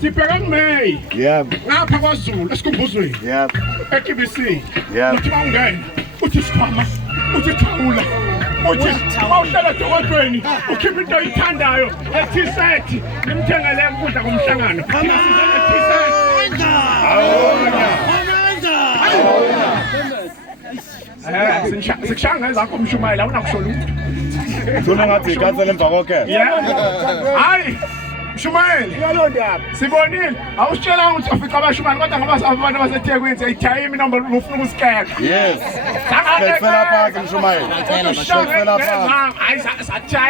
sibheka kuMay. Yep. Ngapha kwaZulu esikhumbuzweni. Yep. eKBC. Yep. Uthi mawungena, uthi sikhwama, uthi thawula. Uthi awuhlala edokodweni, ukhipha into oyithandayo, e-T-shirt, nimthengele ukudla komhlangano. Sizele T-shirt. Sikushanga ezakho umshumayeli awunakusho lutho. Zona ngathi ikhansela emva konke. Hayi Mshumayeli sibonile awusitshela ukuthi afika abashumayeli kodwa ngoba abantu baseThekwini siyayithayima inombolo ufuna ukusikeka. Yes. Sifela phansi Mshumayeli. Hayi